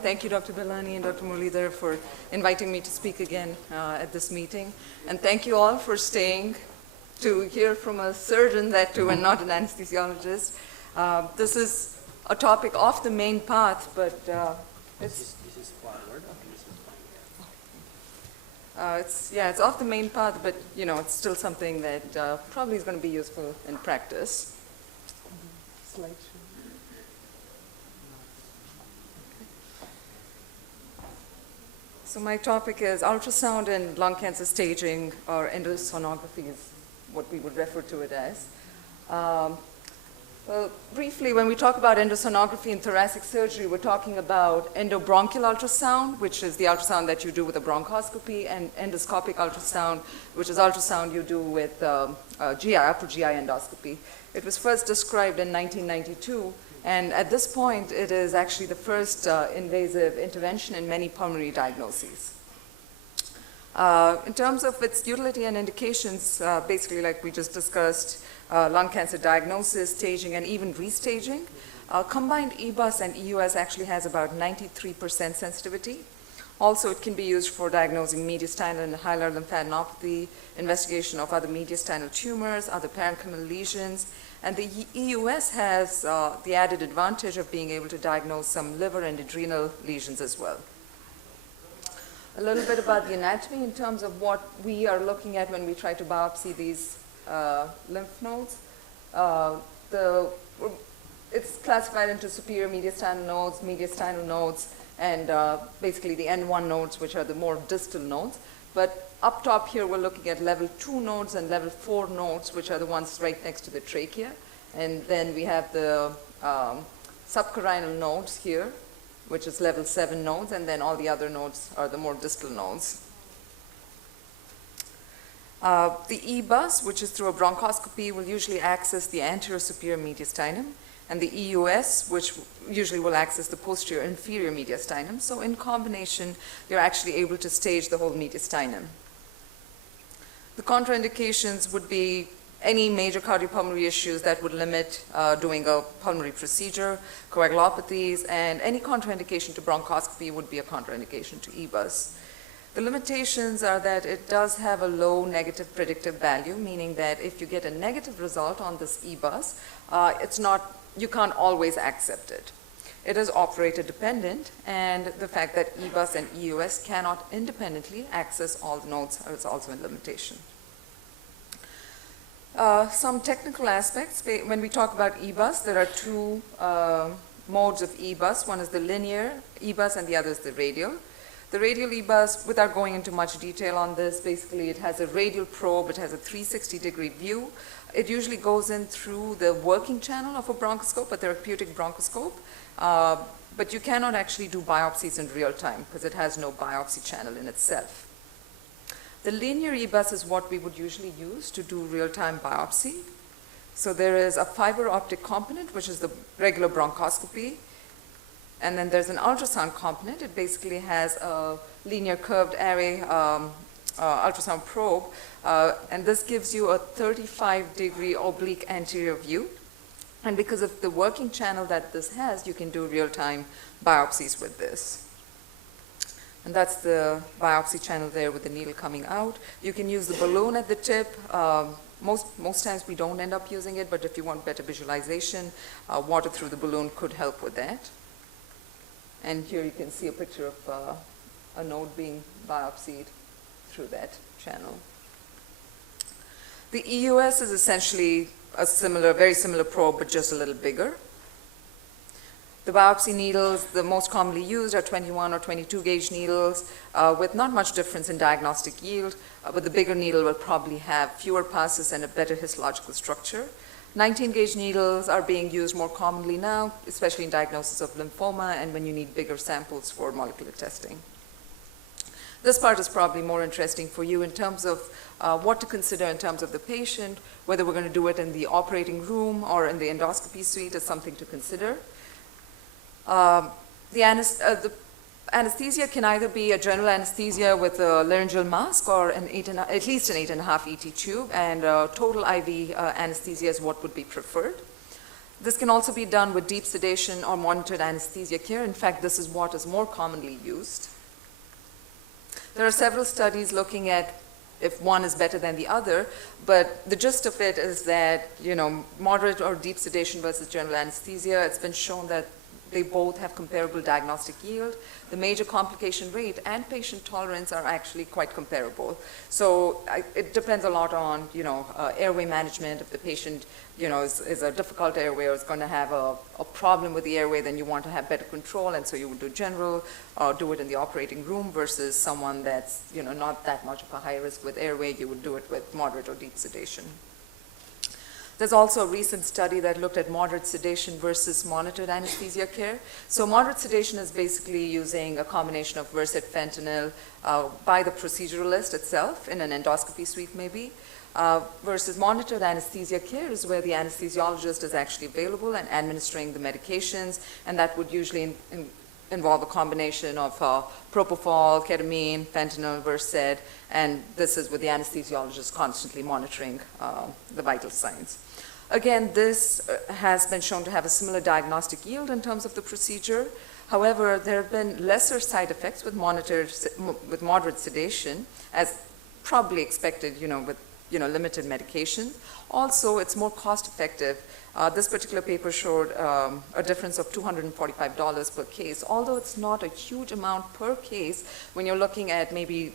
Thank you, Dr. Belani and Dr. Muralidhar, for inviting me to speak again at this meeting. And thank you all for staying to hear from a surgeon, that too, and not an anesthesiologist. This is a topic off the main path, but This is forward, and this is fine. it's off the main path, but it's still something that probably is going to be useful in practice. Slideshow. So my topic is ultrasound and lung cancer staging, or endosonography is what we would refer to it as. Well, briefly, when we talk about endosonography in thoracic surgery, we're talking about endobronchial ultrasound, which is the ultrasound that you do with a bronchoscopy, and endoscopic ultrasound, which is ultrasound you do with GI, upper GI endoscopy. It was first described in 1992. And at this point, it is actually the first invasive intervention in many pulmonary diagnoses. In terms of its utility and indications, basically like we just discussed, lung cancer diagnosis, staging, and even restaging. Combined EBUS and EUS actually has about 93% sensitivity. Also, it can be used for diagnosing mediastinal and hilar lymphadenopathy, investigation of other mediastinal tumors, other parenchymal lesions. And the EUS has the added advantage of being able to diagnose some liver and adrenal lesions as well. A little bit about the anatomy in terms of what we are looking at when we try to biopsy these lymph nodes. It's classified into superior mediastinal nodes, and basically the N1 nodes, which are the more distal nodes. But up top here, we're looking at level 2 nodes and level 4 nodes, which are the ones right next to the trachea. And then we have the subcarinal nodes here, which is level 7 nodes, and then all the other nodes are the more distal nodes. The EBUS, which is through a bronchoscopy, will usually access the anterior superior mediastinum, and the EUS, which usually will access the posterior inferior mediastinum. So in combination, you're actually able to stage the whole mediastinum. The contraindications would be any major cardiopulmonary issues that would limit doing a pulmonary procedure, coagulopathies, and any contraindication to bronchoscopy would be a contraindication to EBUS. The limitations are that it does have a low negative predictive value, meaning that if you get a negative result on this EBUS, you can't always accept it. It is operator dependent, and the fact that EBUS and EUS cannot independently access all the nodes is also a limitation. Some technical aspects. When we talk about EBUS, there are two modes of EBUS. One is the linear EBUS and the other is the radial. The radial EBUS, without going into much detail on this, basically it has a radial probe, it has a 360-degree view. It usually goes in through the working channel of a bronchoscope, a therapeutic bronchoscope, but you cannot actually do biopsies in real time because it has no biopsy channel in itself. The linear EBUS is what we would usually use to do real-time biopsy. So there is a fiberoptic component, which is the regular bronchoscopy, and then there's an ultrasound component. It basically has a linear curved array ultrasound probe, and this gives you a 35-degree oblique anterior view. And because of the working channel that this has, you can do real-time biopsies with this. And that's the biopsy channel there with the needle coming out. You can use the balloon at the tip. Most times we don't end up using it, but if you want better visualization, water through the balloon could help with that. And here you can see a picture of a node being biopsied through that channel. The EUS is essentially a very similar probe, but just a little bigger. The biopsy needles, the most commonly used, are 21 or 22 gauge needles with not much difference in diagnostic yield, but the bigger needle will probably have fewer passes and a better histological structure. 19 gauge needles are being used more commonly now, especially in diagnosis of lymphoma and when you need bigger samples for molecular testing. This part is probably more interesting for you in terms of what to consider in terms of the patient, whether we're going to do it in the operating room or in the endoscopy suite is something to consider. The anesthesia can either be a general anesthesia with a laryngeal mask or at least an 8.5 ET tube, and total IV anesthesia is what would be preferred. This can also be done with deep sedation or monitored anesthesia care. In fact, this is what is more commonly used. There are several studies looking at if one is better than the other, but the gist of it is that, moderate or deep sedation versus general anesthesia, it's been shown that they both have comparable diagnostic yield. The major complication rate and patient tolerance are actually quite comparable. So it depends a lot on, airway management. If the patient, is a difficult airway or is going to have a problem with the airway, then you want to have better control, and so you would do general or do it in the operating room versus someone that's, not that much of a high risk with airway, you would do it with moderate or deep sedation. There's also a recent study that looked at moderate sedation versus monitored anesthesia care. So moderate sedation is basically using a combination of Versed fentanyl by the proceduralist itself in an endoscopy suite maybe, versus monitored anesthesia care is where the anesthesiologist is actually available and administering the medications, and that would usually involve a combination of propofol, ketamine, fentanyl, Versed, and this is with the anesthesiologist constantly monitoring the vital signs. Again, this has been shown to have a similar diagnostic yield in terms of the procedure. However, there have been lesser side effects with moderate sedation, as probably expected, with limited medication. Also, it's more cost-effective. This particular paper showed a difference of $245 per case, although it's not a huge amount per case when you're looking at maybe,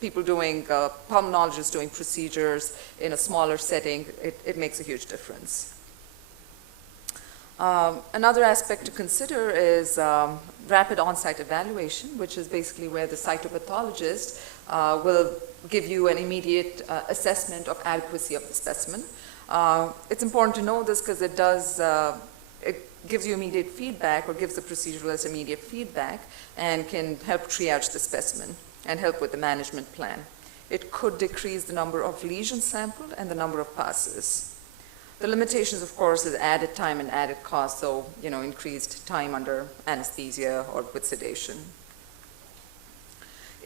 people doing, pulmonologists doing procedures in a smaller setting. It makes a huge difference. Another aspect to consider is rapid on-site evaluation, which is basically where the cytopathologist will give you an immediate assessment of adequacy of the specimen. It's important to know this because it gives you immediate feedback, or gives the proceduralist immediate feedback, and can help triage the specimen and help with the management plan. It could decrease the number of lesions sampled and the number of passes. The limitations, of course, is added time and added cost, so increased time under anesthesia or with sedation.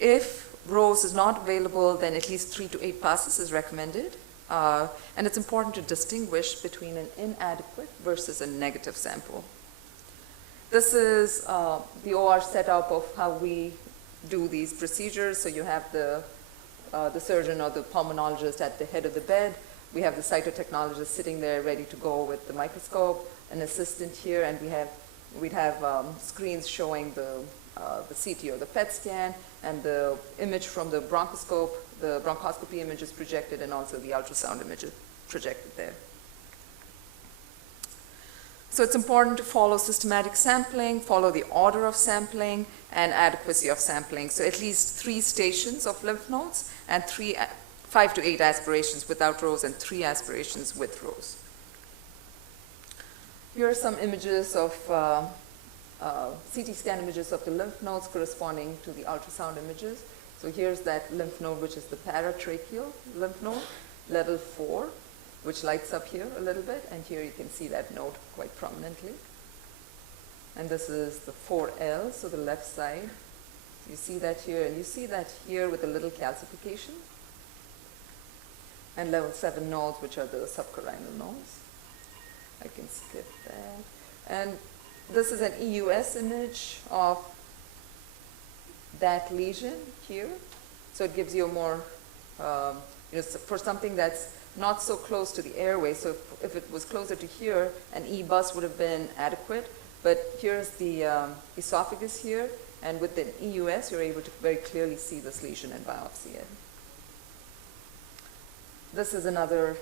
If ROSE is not available, then at least 3 to 8 passes is recommended. And it's important to distinguish between an inadequate versus a negative sample. This is the OR setup of how we do these procedures. So you have the surgeon or the pulmonologist at the head of the bed. We have the cytotechnologist sitting there ready to go with the microscope, an assistant here, and we'd have screens showing the CT or the PET scan, and the image from the bronchoscope. The bronchoscopy image is projected, and also the ultrasound image is projected there. So it's important to follow systematic sampling, follow the order of sampling, and adequacy of sampling. So at least 3 stations of lymph nodes, and 5 to 8 aspirations without rows, and 3 aspirations with rows. Here are some images of CT scan images of the lymph nodes corresponding to the ultrasound images. So here's that lymph node, which is the paratracheal lymph node, level 4, which lights up here a little bit, and here you can see that node quite prominently. And this is the 4L, so the left side. You see that here, and you see that here with a little calcification. And level 7 nodes, which are the subcarinal nodes. I can skip that. And this is an EUS image of that lesion here. So it gives you a more, for something that's not so close to the airway. So if it was closer to here, an E-bus would have been adequate. But here's the esophagus here, and with the EUS, you're able to very clearly see this lesion and biopsy it. This is another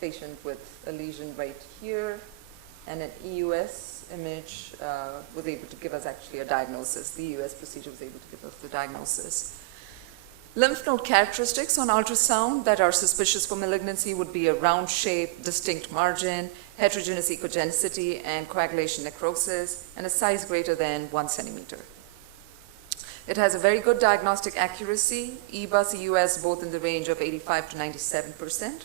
patient with a lesion right here, and an EUS image was able to give us actually a diagnosis. The EUS procedure was able to give us the diagnosis. Lymph node characteristics on ultrasound that are suspicious for malignancy would be a round shape, distinct margin, heterogeneous echogenicity, and coagulation necrosis, and a size greater than 1 centimeter. It has a very good diagnostic accuracy, EBUS, EUS, both in the range of 85 to 97%.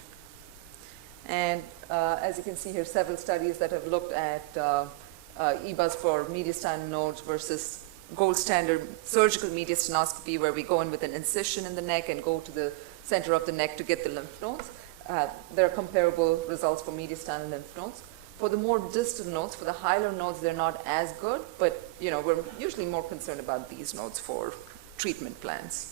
And as you can see here, several studies that have looked at EBUS for mediastinal nodes versus gold standard surgical mediastinoscopy, where we go in with an incision in the neck and go to the center of the neck to get the lymph nodes. there are comparable results for mediastinal lymph nodes. For the more distal nodes, for the hilar nodes, they're not as good, but we're usually more concerned about these nodes for treatment plans.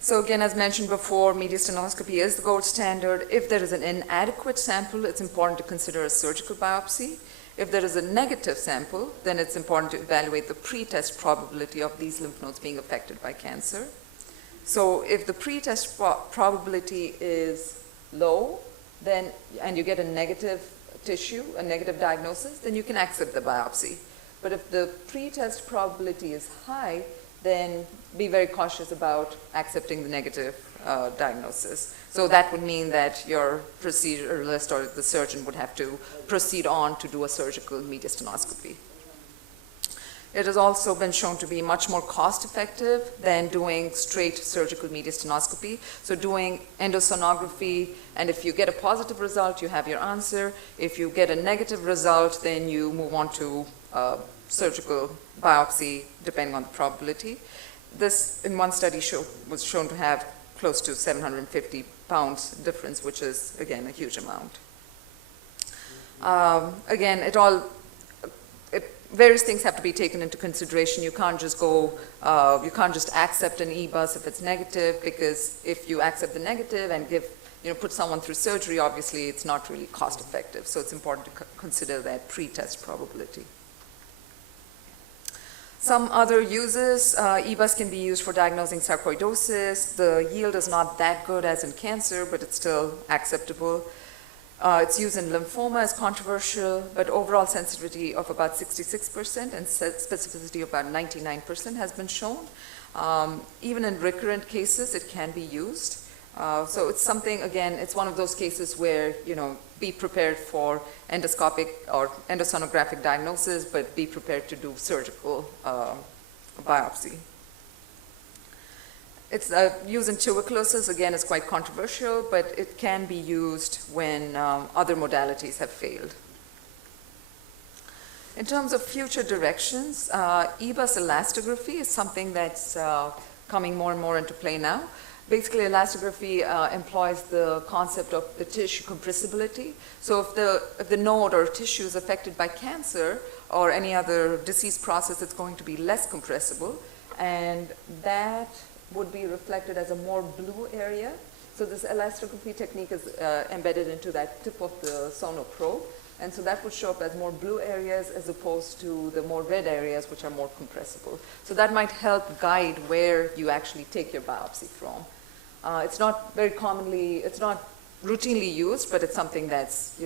So again, as mentioned before, mediastinoscopy is the gold standard. If there is an inadequate sample, it's important to consider a surgical biopsy. If there is a negative sample, then it's important to evaluate the pre-test probability of these lymph nodes being affected by cancer. So if the pre-test probability is low, then, and you get a negative tissue, a negative diagnosis, then you can accept the biopsy. But if the pre-test probability is high, then be very cautious about accepting the negative diagnosis. So that would mean that your proceduralist or the surgeon would have to proceed on to do a surgical mediastinoscopy. It has also been shown to be much more cost-effective than doing straight surgical mediastinoscopy. So doing endosonography, and if you get a positive result, you have your answer. If you get a negative result, then you move on to surgical biopsy, depending on the probability. This, in one study, was shown to have close to 750 pounds difference, which is, again, a huge amount. Again, various things have to be taken into consideration. You can't just you can't just accept an EBUS if it's negative, because if you accept the negative and put someone through surgery, obviously it's not really cost effective. So it's important to consider that pre-test probability. Some other uses, EBUS can be used for diagnosing sarcoidosis. The yield is not that good as in cancer, but it's still acceptable. It's used in lymphoma as controversial, but overall sensitivity of about 66% and specificity of about 99% has been shown. Even in recurrent cases, it can be used. So it's something, again, it's one of those cases where, be prepared for endoscopic or endosonographic diagnosis, but be prepared to do surgical biopsy. It's used in tuberculosis, again, is quite controversial, but it can be used when other modalities have failed. In terms of future directions, EBUS elastography is something that's coming more and more into play now. Basically, elastography employs the concept of the tissue compressibility. So if the node or tissue is affected by cancer or any other disease process, it's going to be less compressible, and that would be reflected as a more blue area. So this elastography technique is embedded into that tip of the sono probe, and so that would show up as more blue areas as opposed to the more red areas, which are more compressible. So that might help guide where you actually take your biopsy from. It's not very commonly, it's not routinely used, but it's something that's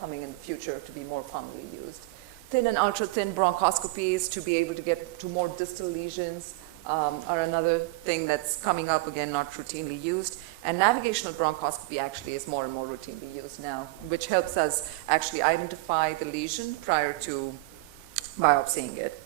coming in the future to be more commonly used. Thin and ultra-thin bronchoscopies to be able to get to more distal lesions are another thing that's coming up, again, not routinely used. And navigational bronchoscopy actually is more and more routinely used now, which helps us actually identify the lesion prior to biopsying it.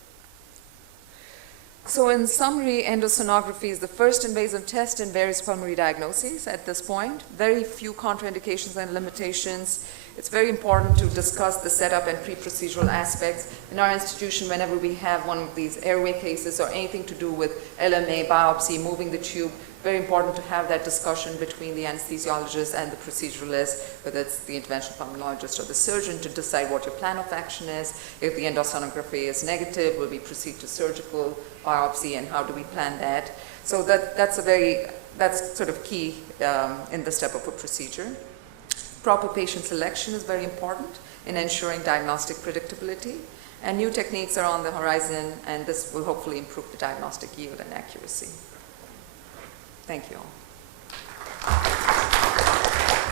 So in summary, endosonography is the first invasive test in various pulmonary diagnoses at this point. Very few contraindications and limitations. It's very important to discuss the setup and pre-procedural aspects. In our institution, whenever we have one of these airway cases or anything to do with LMA, biopsy, moving the tube, very important to have that discussion between the anesthesiologist and the proceduralist, whether it's the interventional pulmonologist or the surgeon, to decide what your plan of action is. If the endosonography is negative, will we proceed to surgical biopsy, and how do we plan that? So that's sort of key in this type of a procedure. Proper patient selection is very important in ensuring diagnostic predictability, and new techniques are on the horizon, and this will hopefully improve the diagnostic yield and accuracy. Thank you all.